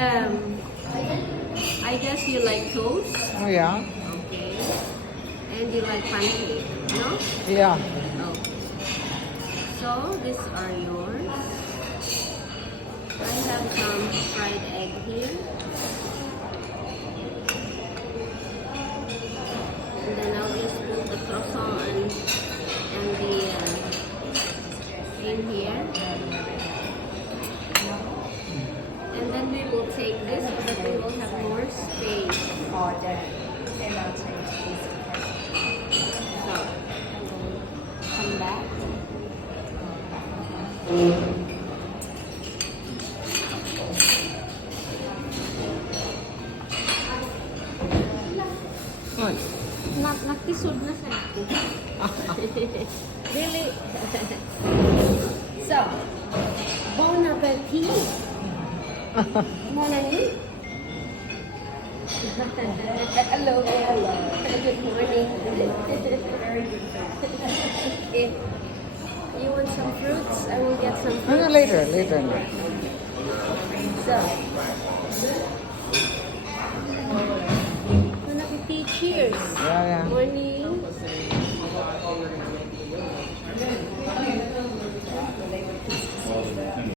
Um, I guess you like toast. Oh, yeah? Okay. And you like pancake, no? Yeah. Okay. So, these are yours. I have some fried egg here. And then I'll just put the croissant and the in here. And then we will take this so that we will have more space. So, come back. Good. Nakisod na sa ako. Really? So, bon appetit. Mon ami. Hello. Hello. Good morning. Very good. If you want some fruits, I will get some No, fruits. no, later. So, bon appetit. Cheers. Yeah. Morning.